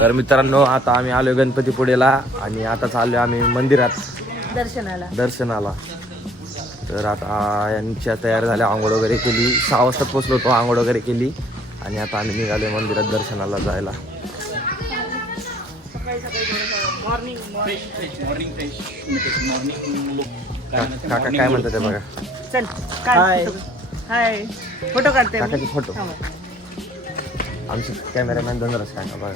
तर मित्रांनो आता आम्ही आलोय गणपतीपुळेला आणि आता चाललोय आम्ही मंदिरात दर्शनाला. तर आता यांच्या तयार झाल्या, आंघोळ वगैरे केली, 6 वाजता पोहोचलो होतो, आंघोळ वगैरे केली आणि आता आम्ही निघालोय मंदिरात दर्शनाला जायला. काका काय म्हणतात ते बघा. चल काय हाय फोटो काढते काकाचे फोटो. आमचे कॅमेरामॅन धनराज काका बघा.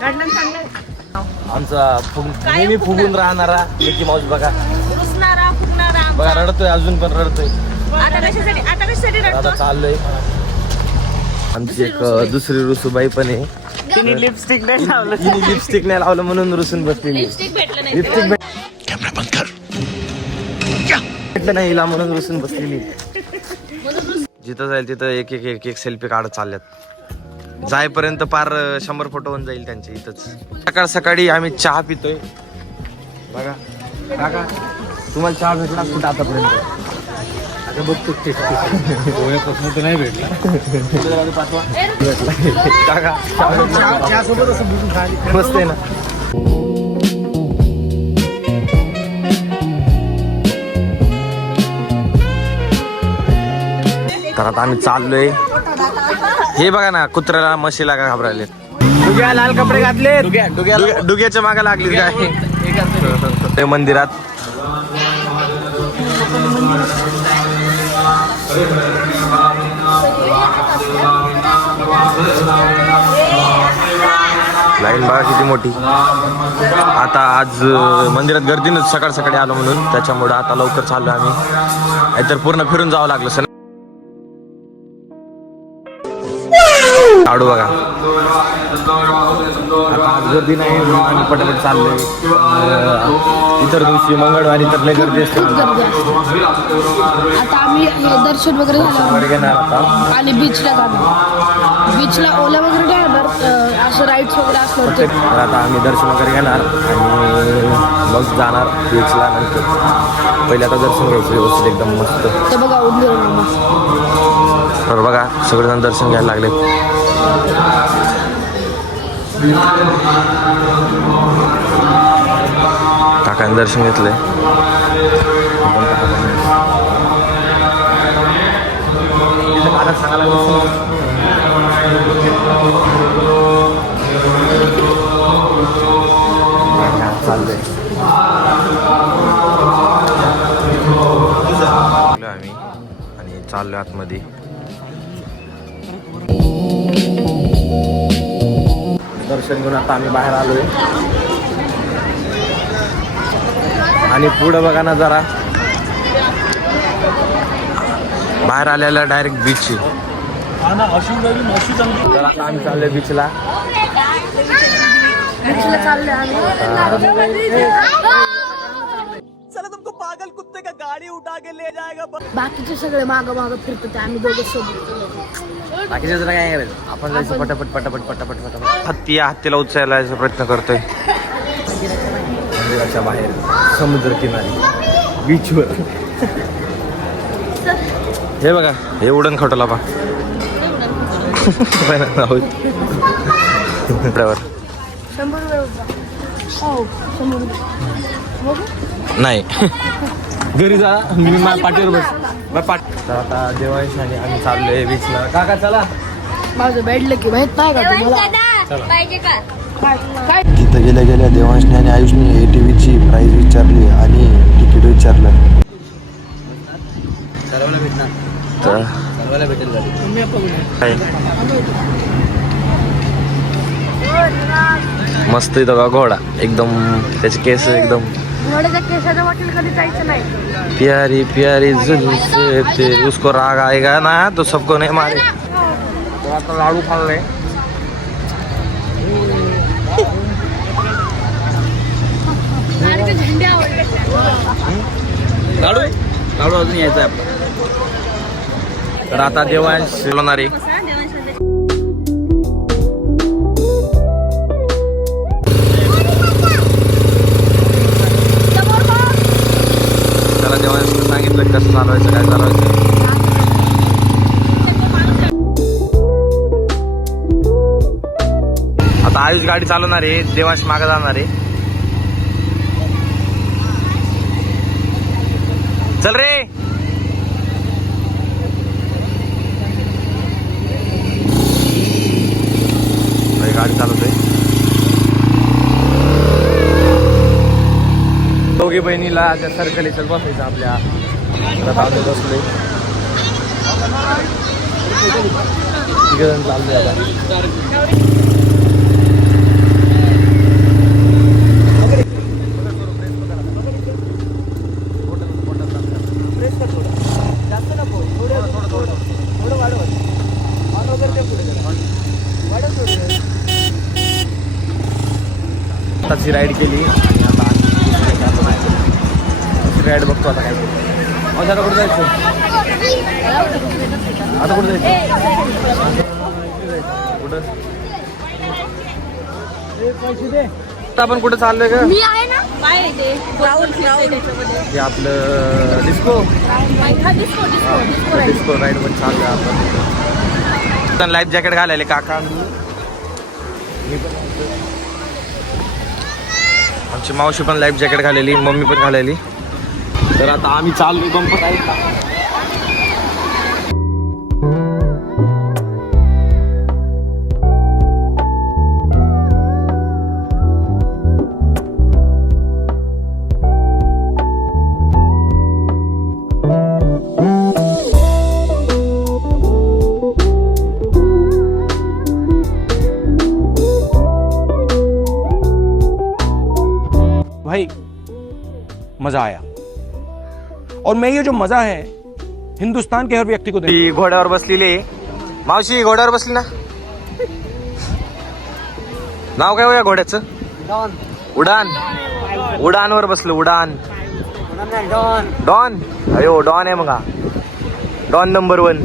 काढलं चांगलं. आमचा नेहमी फुगून राहणारा मिकी माऊस बघा. रुसणारा फुगणारा बघा रडतोय, अजून पण रडतोय. आता कशासाठी आता रडतो? चाललोय. आमची एक दुसरी रुसूबाई पण आहे. तिने लिपस्टिक नाही लावलं. तिने लिपस्टिक नाही लावलं म्हणून रुसून बसलेली. लिपस्टिक भेटलं नाही. लिपस्टिक कॅमेरा बंद कर. भेटलं नाही हिला म्हणून रुसून बसलेली. जिथं जाईल तिथं एक एक एक एक सेल्फी काढत चालल्यात. जायपर्यंत पार 100 फोटो होऊन जाईल त्यांचे इथंच. सकाळ सकाळी आम्ही चहा पितोय बघा. काका तुम्हाला चहा भेटला कुठं आतापर्यंत? आता बघतो तर नाही भेटला. काका चहा सोबत असं मस्त आहे ना. तर आता आम्ही चाललोय. हे बघा ना कुत्र्याला म्हशीला का घाबरायले. डुग्या लाल कपडे घातले, डुग्याच्या मागे लागली काय मंदिरात. लाईन बघा किती मोठी. आता आज मंदिरात गर्दीनच सकाळ सकाळी आलो म्हणून त्याच्यामुळे आता लवकर चाललो आम्ही. नाहीतर पूर्ण फिरून जावं लागलं सर. काढू बघा. आता आज गर्दी नाही म्हणून आम्ही पटापट चाललोय. इतर दिवशी मंगळवारी तर लय गर्दी असते. आता आम्ही दर्शन वगैरे झालं घेणार आता आणि बीचला जाणार. बीचला ओला वगैरे घेणार, असं राईड्स वगैरे असणार. तर आता आम्ही दर्शन वगैरे घेणार आणि मग जाणार बीचला. नंतर पहिले आता दर्शन घ्यायचं व्यवस्थित एकदम मस्त. तर बघा उद्या तर बघा सगळेजण दर्शन घ्यायला लागले. काकाने दर्शन घेतलंय. चाललंय आम्ही आणि चाललोय आतमध्ये. दर्शन घेऊन आता आम्ही बाहेर आलोय आणि पुढं बघा ना जरा बाहेर आलेला डायरेक्ट बीच. तर आता आम्ही चाललोय बीचला. बाकीचे सगळे माग फिरतात, आम्ही दोघं सोबत. बाकीच्या जरा काय करायचं आपण जायचं पटापट पटापट पटापट पटापट. हत्तीला उचलायला प्रयत्न करतोय मंदिराच्या बाहेर समुद्र किनारी बीचवर. हे बघा हे उडण खटोला पा नाही घरी जा. मी पाठीवर बस. तर आता देवांश आणि आम्ही चाललोय बीचला. काका चला. माझं बेडलं की माहित नाही का तुम्हाला? तिथं गेल्या देवांशने आणि आयुषने ATVची प्राइस विचारली आणि तिकीट विचारलं. सर्वांना भेटणार. सर्वांना भेटेल. मस्त इथं का घोडा एकदम, त्याचे केस एकदम घोड्याच्या केसाच्या वाटेल कधी जायचं नाही. प्यारी प्यारी जुल्फे पे उसको राग आएगा ना तो सबको नहीं मारे. तो आता लाडू खाल्ले. लाडू लाडू अजून यायचा आपला. तर आता देवांश बोलणारे. त्याला देवांश सांगितलं कसं चालवायचं काय चालवायचं. आयुष गाडी चालवणार आहे, देवांश मागे जाणार आहे. चल रे. गाडी चालवतोय. दोघी बहिणीला त्या सरकलीच्याच बसायचं आपल्या बसलोय. तिघजण चाललोय आता. आताची राईड केली आणि आता राईड बघतो आता काय. आता कुठं जायचं? आता कुठं जायचं? कुठं आपण कुठं चाललोय का? मी आहे ना. हे आपलं डिस्को डिस्को राईड पण चाललोय आपण. लाईफ जॅकेट घालायले काका. आमची मावशी पण लाईफ जॅकेट घालेली, मम्मी पण घालेली. तर आता आम्ही चाललोय बंपर आहे. भाई मजा आया और मैं ये जो मजा है हिंदुस्तान के हर व्यक्ति को ती घोड्यावर बसलेली आहे. मावशी घोड्यावर बसली ना. नाव काय हो या घोड्याचं? उडान. उडानवर बसलो. उडान. डॉन. अयो डॉन आहे मग. Don number 1.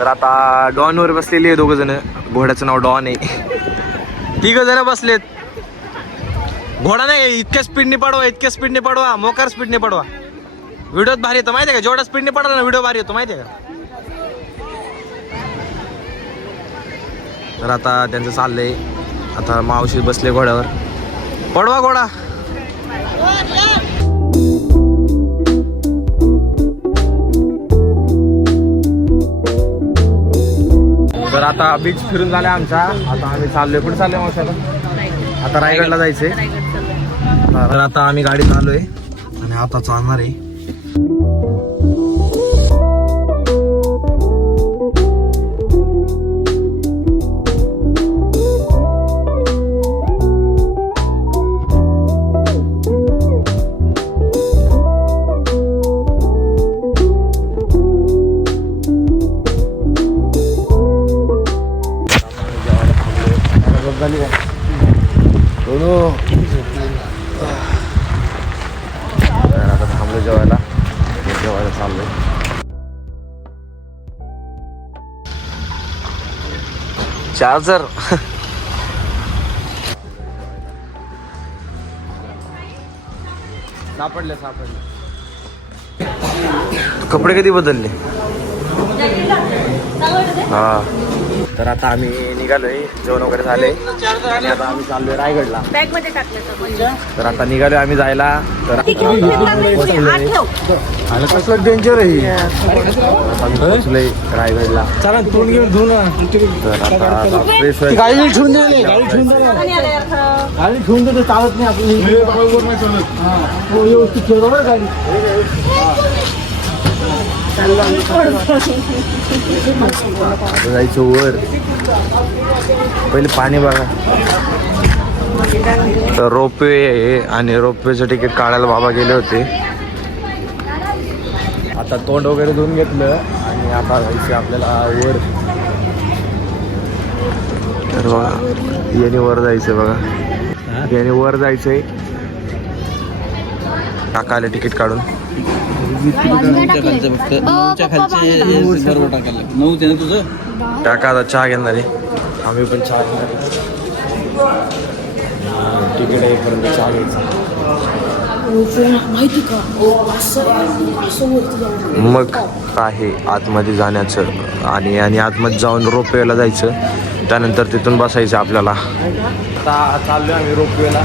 तर आता डॉन वर बसलेली आहे दोघ जण. घोड्याचं नाव डॉन आहे. 3 जण बसलेत. घोडा नाही, इतक्या स्पीडने पडवा, इतक्या स्पीडने पडवा, मोकार स्पीडने पडवा. व्हिडिओत भारी येतो माहिती आहे का? जेवढा स्पीडने पडला ना व्हिडिओ भारी येतो माहिती आहे का? तर आता त्यांचं चाललंय. आता मावशी बसले घोड्यावर. पडवा घोडा. तर आता बीच फिरून झालाय आमचा. आता आम्ही चाललोय. कुठे चाललोय मावशी? आता रायगडला जायचंय. तर आता आम्ही गाडी चाललोय आणि आता चालणार आहे. आता थांबलो जेवायला. जेवायला चाललोय. चार्जर. सापडले. कपडे कधी बदलले? हा. तर आता आम्ही निघालोय. जेवण वगैरे झाले आणि आता आम्ही चाललोय रायगडला. तर आता निघालोय आम्ही जायला. तर कसलं डेंजर आहे. आम्ही पोहोचलोय रायगडला. चला तोंड घेऊन धुवून. तर आता फ्रेश गाडी ठेवून दे. गाडी ठेवून दे. चालत नाही आपल्याला. व्यवस्थित ठेव बरं गाडी. जायचं वर. पहिले पाणी बघा. तर रोपवे आणि रोपवेचं तिकीट काढायला बाबा गेले होते. आता तोंड वगैरे धुवून घेतलं आणि आता जायचं आपल्याला वर. तर बघा याने वर जायचंय. बघा याने वर जायचंय. काका आले तिकीट काढून. काका आता चहा घेणार आहे. आम्ही पण चहा घेणार. तिकीट येईपर्यंत चहा घ्यायचा. माहिती का असं वरती जाऊन मग आहे आतमध्ये जाण्याचं आणि आतमध्ये जाऊन रोपवेला जायचं, त्यानंतर तिथून बसायचं आपल्याला. आता चाललोय आम्ही रोपवेला.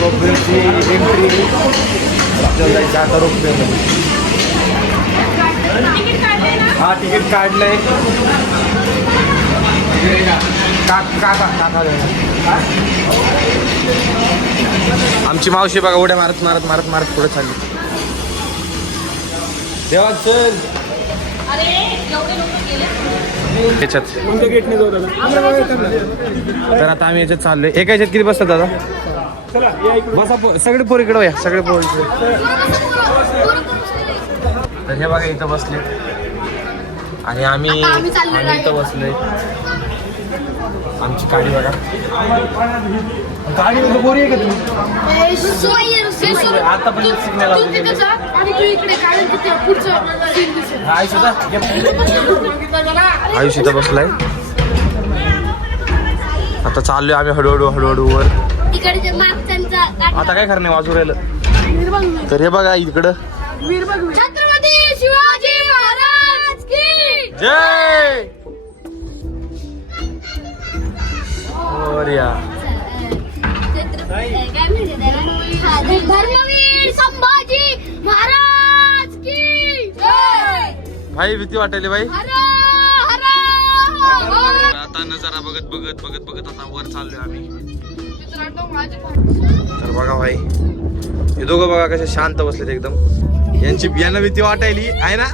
रोपवेची एंट्री आपल्याला जायचं आता रोपवेमध्ये. हा तिकीट काढलंय. आमची मावशी बघा उड्या मारत मारत मारत मारत पुढे चालली. देवा चल याच्यात. तर आता आम्ही याच्यात चाललोय. एका याच्यात किती बसतात दादा? बसा सगळे पोर इकडे या, सगळे पोर इकडे. तर हे बघा इथं बसले आणि आम्ही इथं बसलोय. आमची गाडी बघा. गाडी बोरी आहे का तुम्ही? आता पण सिग्नल आयुष इथं बसलाय. आता चाललोय आम्ही हळूहळू वर. आता काय करणे वाजू राहिलं. तर हे बघा इकडं छत्रपती शिवाजी महाराज की जय. धर्मवीर संभाजी महाराज की जय. भाई भीती वाटायली भाई. हर हर आता नजारा बघत बघत बघत बघत आता वर चाललोय आम्ही. तर बघा भाई हे दोघं बघा कसे शांत बसलेत एकदम. यांना भीती वाटायली आहे ना,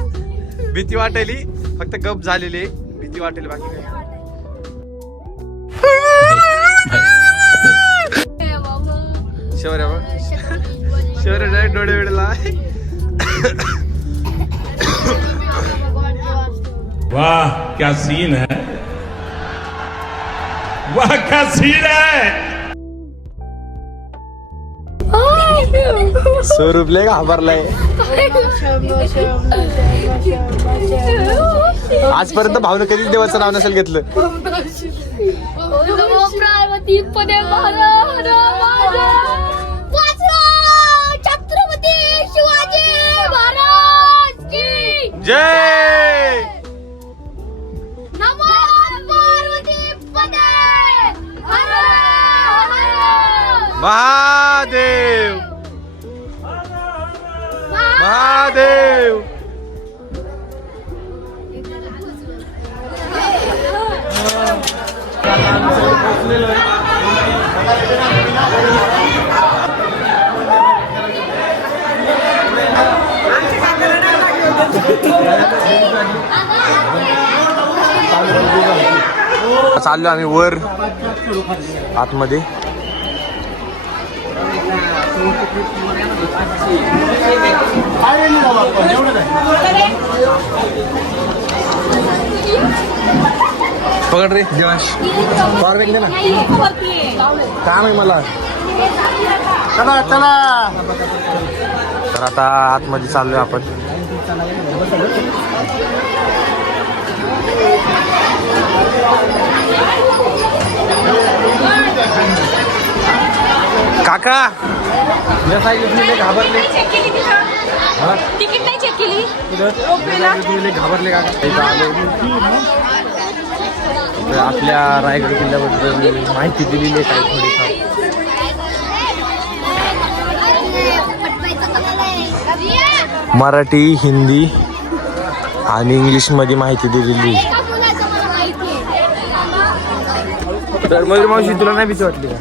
भीती वाटायली, फक्त गप झालेली भीती वाटेल, बाकी काय. शौर्य डायरेक्ट डोळे वेळेला. वाह क्या सीन है, वाह क्या सीन है. स्वरूप लय घाबरलाय. आजपर्यंत भावना कधीच देवाचं नाव नसेल घेतलं. छत्रपती शिवाजी महाराज की जय. नमो पार्वती पते हर हर महादेव महादेव. चाललो आम्ही वर आतमध्ये. पकड रे देवांश, पार दे ना काम आहे मला. चला चला. तर आता आतमध्ये चाललोय आपण. काका घाबरले. तिकीट नाही चेक केली. घाबरले काका. आपल्या रायगड किल्ल्याबद्दल माहिती दिलेली आहे काय थोडीफार. मराठी, हिंदी आणि इंग्लिशमध्ये माहिती दिलेली. तर मयूर मावशी तुला नाही भीती वाटली का?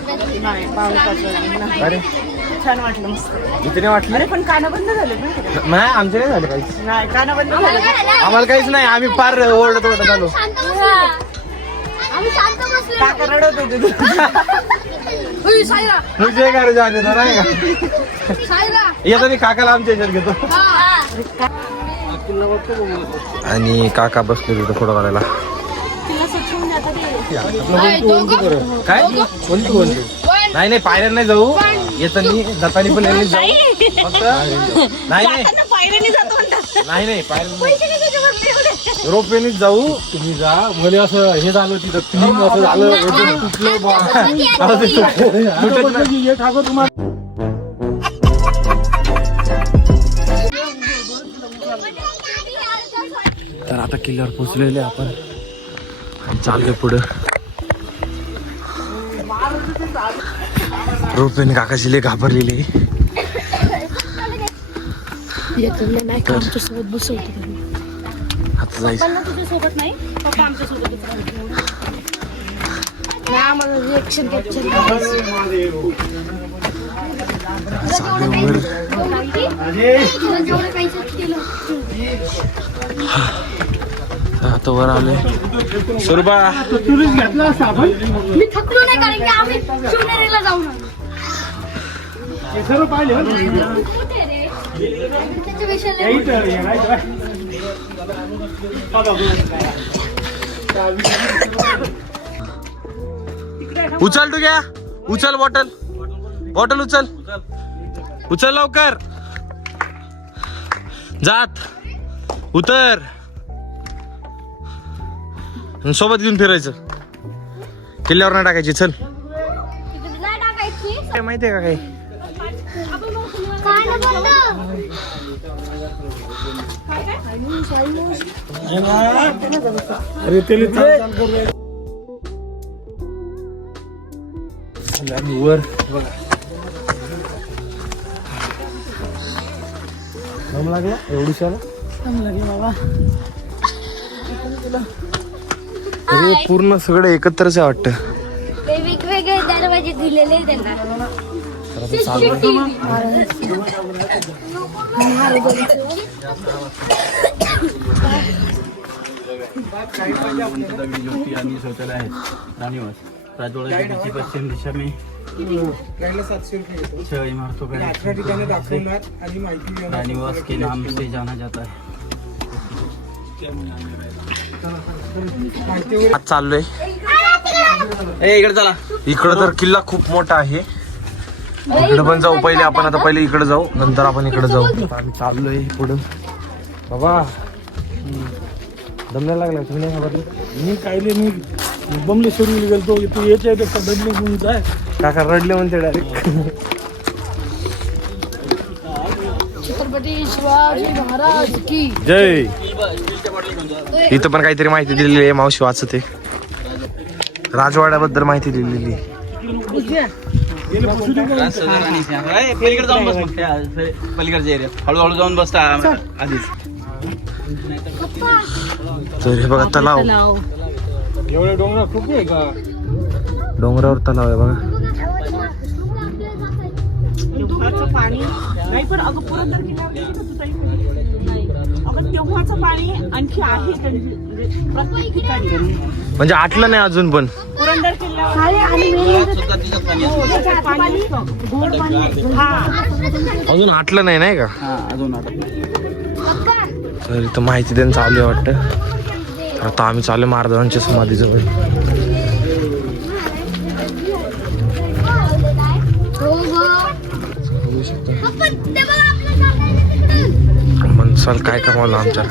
अरे छान वाटलं, मस्त. भीती नाही वाटली. अरे पण कानं बंद झाले ना. नाही आमचे नाही झाले काहीच. नाही कानं बंद झाले. आम्हाला काहीच नाही. आम्ही फार ओरडत आलो. काका रडत होते. मुझे घर जाने दो नाही का. येतो मी काकाला आमच्या याच्यात घेतो. आणि काका बसले तिथं फोटो काढायला. काय कोणती कोणती नाही नाही पायऱ्या नाही जाऊ. येतानी जातानी पण नाही जाऊ. फक्त नाही नाही नाही नाही पायरी पैसे कशाचे भरले एवढे? रोपवेनेच जाऊ. तुम्ही जा मध्ये असं हे झालं तिथं फिल्म असं झालं वजन तुटलं बा हे ठाकूर तुम्हाला तर आता किल्ल्यावर पोहोचलेले आपण आणि चाललोय पुढं. रोपवेने काकाशी लय घाबरलेली. याच्यातले नाही का आमच्यासोबत बसवतो तुम्ही. आता जायचं. पप्पांना तुझ्यासोबत नाही, पप्पा आमच्यासोबत नाही, आम्हाला रिएक्शन कॅप्चर आता वर आले. सुरबा मी थकलो नाही कारण की आम्ही शिवनेरीला जाऊन आलो. कुठे रे? त्याच्यापेक्षा लय उचल तू घ्या. उचल बॉटल. बॉटल उचल. उचल लवकर. जात उतर. आणि सोबत घेऊन फिरायचं. किल्ल्यावर नाही टाकायची. चल. नाही टाकायची. काय माहितीये का काही? काय नाही बोलतो. अरे त्याला वर बघा दम लागला एवढीशाला. अरे पूर्ण सगळं एकत्रच आहे वाटतं. वेगवेगळे दरवाजे दिलेले आहेत त्यांना. ज्योति आणि शौचालय आहेत. रानीवास राजवाड़ा की पश्चिम दिशा में 6 इमारतों का रानीवास के नाम से जाना जाता है. आज चाललोय. इकडे चला. इकडं तर किल्ला खूप मोठा आहे. इकडे पण जाऊ. पहिले आपण आता पहिले इकडे जाऊ, नंतर आपण इकडे जाऊ. आम्ही चाललोय पुढं. बाबा दमला लागला. तुम्ही नाही खबर? मी कायले मी बमलेश्वरी गेलतो तू याच्यापेक्षा दडली घेऊन जाय. काका रडले म्हणते डायरेक्ट. छत्रपती शिवाजी महाराज की जय. इथं पण काहीतरी माहिती दिलेली आहे. मावशी वाचते. राजवाड्याबद्दल माहिती दिलेली. पलीकडे जाऊन बस. मग पलीकडच्या एरियात हळूहळू जाऊन बसता आधीच. तर हे बघा तलाव. एवढे डोंगर खूप आहे का? डोंगरावर तलाव आहे बघा. पाणी नाही पण अगं पुरंदर किल्ल्यावर अगं तेव्हाचं पाणी आणखी आहे प्रत्येक ठिकाणी. म्हणजे आटलं नाही अजून पण. पुरंदर किल्ल्यावर पाणी गोड पाणी. हा अजून आटलं नाही नाही का? अजून तर इथं माहिती देणं चालू आहे वाटतं. आता आम्ही चालू महाराजांच्या समाधीजवळ. मनसाल काय कमावलं आमच्या.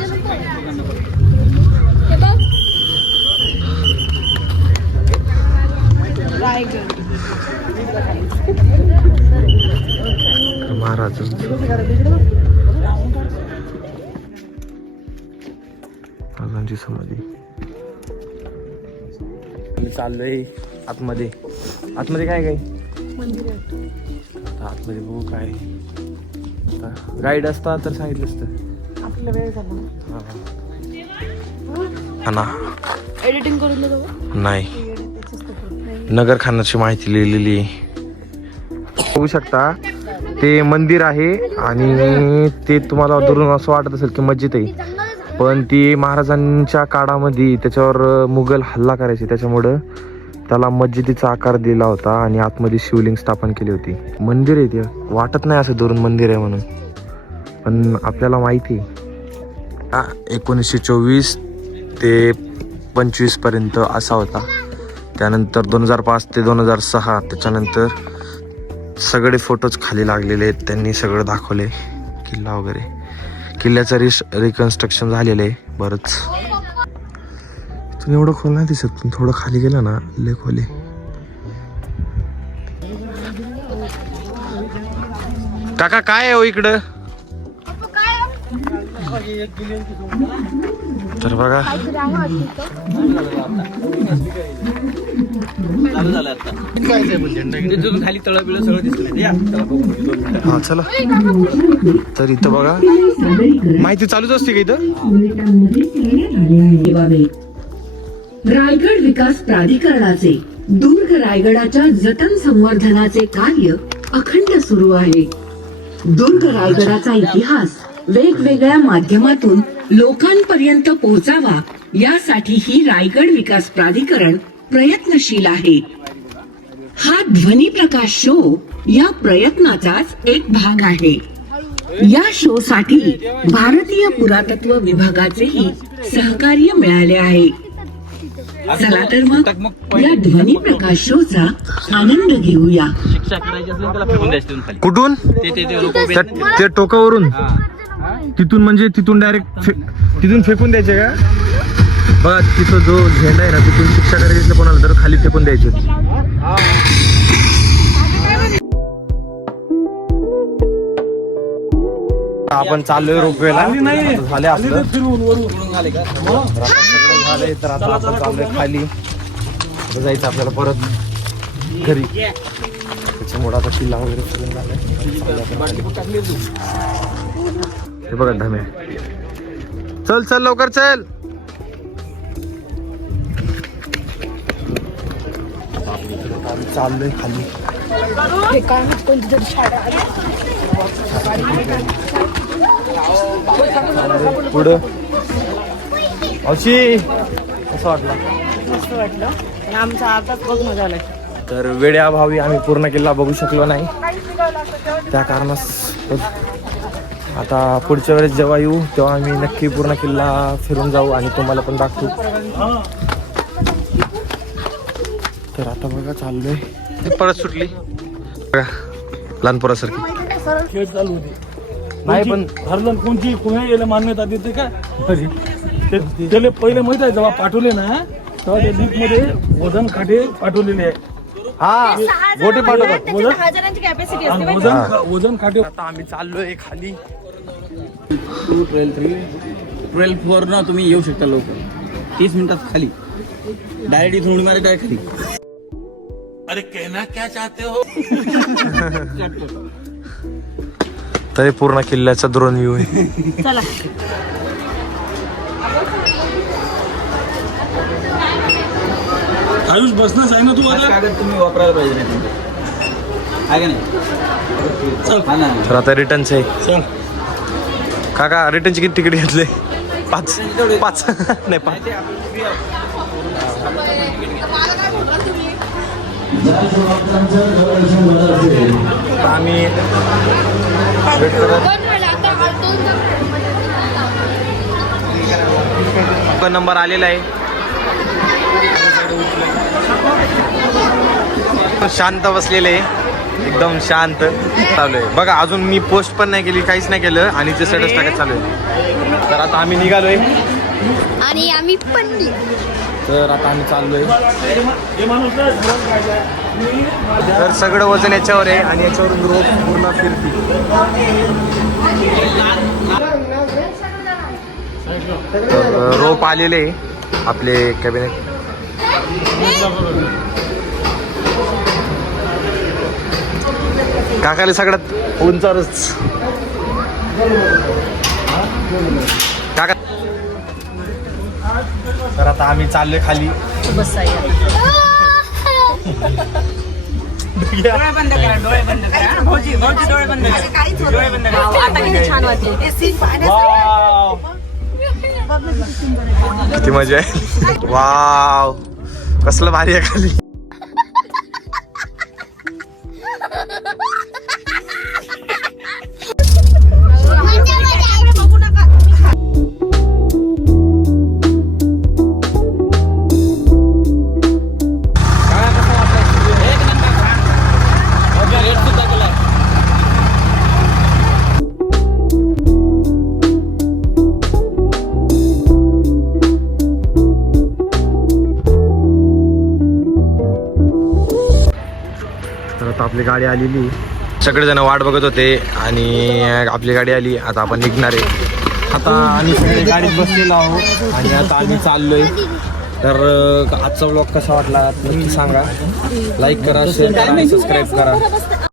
महाराज महाराजांची समाधी. आम्ही चाललोय आतमध्ये. आतमध्ये काय काय आतमध्ये बघू काय. गाईड असता तर सांगितलं असतं. आपला वेळ झाला. हा ना. एडिटिंग करून देतो. नाही. नगर खानाची माहिती लिहिलेली बघू शकता. ते मंदिर आहे आणि ते तुम्हाला दुरून असं वाटत असेल की मस्जिद आहे, पण ती महाराजांच्या काळामध्ये त्याच्यावर मुघल हल्ला करायचे, त्याच्यामुळं त्याला मस्जिदीचा आकार दिला होता आणि आतमध्ये शिवलिंग स्थापन केली होती. मंदिर आहे ते. वाटत नाही असं दुरून मंदिर आहे म्हणून, पण आपल्याला माहिती आहे 1924 ते 25 पर्यंत असा होता. त्यानंतर 2005 ते 2006 त्याच्यानंतर सगळे फोटोज खाली लागलेले आहेत. त्यांनी सगळं दाखवले किल्ला वगैरे. किल्ल्याचं रिकन्स्ट्रक्शन झालेलं आहे बरंच. तुम्ही एवढं खोल नाही दिसत, पण थोडं खाली गेलं ना लय खोल आहे. काका काय आहे हो इकडं? तर बघा चालू झालं आता. तिथून खाली तळ बिळ सगळं दिसलं. या हा चला. तर इथं बघा माहिती चालूच असते का इथं? रायगड विकास प्राधिकरणाचे दुर्ग रायगडाच्या जतन संवर्धनाचे कार्य अखंड सुरू आहे. दुर्ग रायगडाचा इतिहास वेगवेगळ्या माध्यमातून लोकांपर्यंत पोहोचावा यासाठी ही रायगड विकास प्राधिकरण प्रयत्नशील आहे. हा ध्वनी प्रकाश शो या प्रयत्नाचाच एक भाग आहे. या शो साठी भारतीय पुरातत्व विभागाचेही सहकार्य मिळाले आहे. चला तर मग या ध्वनी प्रकाश शोचा आनंद घेऊया. शिक्षा करायची असेल त्याला फेकून द्यायचं तिथून खाली. कुठून? ते लोक उभे आहेत. ते टोकावरून तिथून म्हणजे तिथून डायरेक्ट तिथून फेकून द्यायचे का? बघा तिथं जो झेंडा आहे ना तिथून शिक्षा करायची कोणाला तर खाली फेकून द्यायची. आपण चाललोय रोपवेला. झाले आपलं झालंय तर आता आपण चाललोय खाली. जायचं आपल्याला परत घरी. त्याच्यामुळे आता किल्ला वगैरे फिरून झालाय. हे बघा ढमे. चल चल लवकर चल. चाललोय खाली. पुढं अशी कसं वाटलं? मस्त वाटलं. आमचा आताच बघ मजा आलाय. तर वेळेअभावी आम्ही पूर्ण किल्ला बघू शकलो नाही. त्या कारणास आता पुढच्या वेळेस जेव्हा येऊ तेव्हा आम्ही नक्की पूर्ण किल्ला फिरून जाऊ आणि तुम्हाला पण दाखवू. तर आता बघा चाललोय. परत सुटली बघा लहान पोरासारखी. खेळ चालू होते नाही पण हरलं कोणती कोणी याला मान्यता देते का? त्याला पहिले माहित आहे जेव्हा पाठवले ना तेव्हा त्या लिफ्ट मध्ये वजन काटे पाठवलेले आहे. हा गोटे पाठवतात. हजारांची कॅपॅसिटी आणि वजन काटे. आता आम्ही चाललोय खाली. 2, 12, 3, 12, 4 ना तुम्ही येऊ शकता लवकर. 30 मिनिटात खाली डायरेक्ट इथून उडी मारे डायरेक्ट खाली. अरे कहना क्या चाहते हो? तरी पूर्ण किल्ल्याचा ड्रोन व्ह्यू आहे. चला आयुष बसणंच आहे ना तू आता. कागद तुम्ही वापरायला पाहिजे नाही तुमचं. आहे का नाही? हा ना. तर आता रिटर्नच आहे. चल काका रिटर्नचे किती तिकीट घेतले? 5 नाही 5. आम्ही वेट करत नंबर आलेला आहे. शांत बसलेले एकदम शांत चालू आहे. बघा अजून मी पोस्ट पण नाही केली, काहीच नाही केलं आणि ते स्टेटस टाकत चालू आहे. तर आता आम्ही निघालोय आणि आम्ही पण तर आता आम्ही चाललोय. हे माणूस ना घरात राहायचा. तर सगळं वजन याच्यावर आहे आणि याच्यावरून रोप पूर्ण फिरती. तर रोप आलेले आपले कॅबिनेट. काकाला सगळ्यात उंचावरच काका. तर आता आम्ही चाललोय खाली. डोळे बंद करा. डोळे बंद करा. भाऊजी डोळे बंद करा. डोळे बंद करा. आता किती छान वाटते. किती मजा आहे. वाव कसलं भारी आहे खाली. आपली गाडी आलेली, सगळेजण वाट बघत होते आणि आपली गाडी आली. आता आपण निघणार आहे. आता आम्ही सगळे गाडीत बसलेलो आहोत आणि आता आम्ही चाललोय. तर आजचा ब्लॉग कसा वाटला नक्की सांगा. लाईक करा, शेअर करा, सबस्क्राईब करा.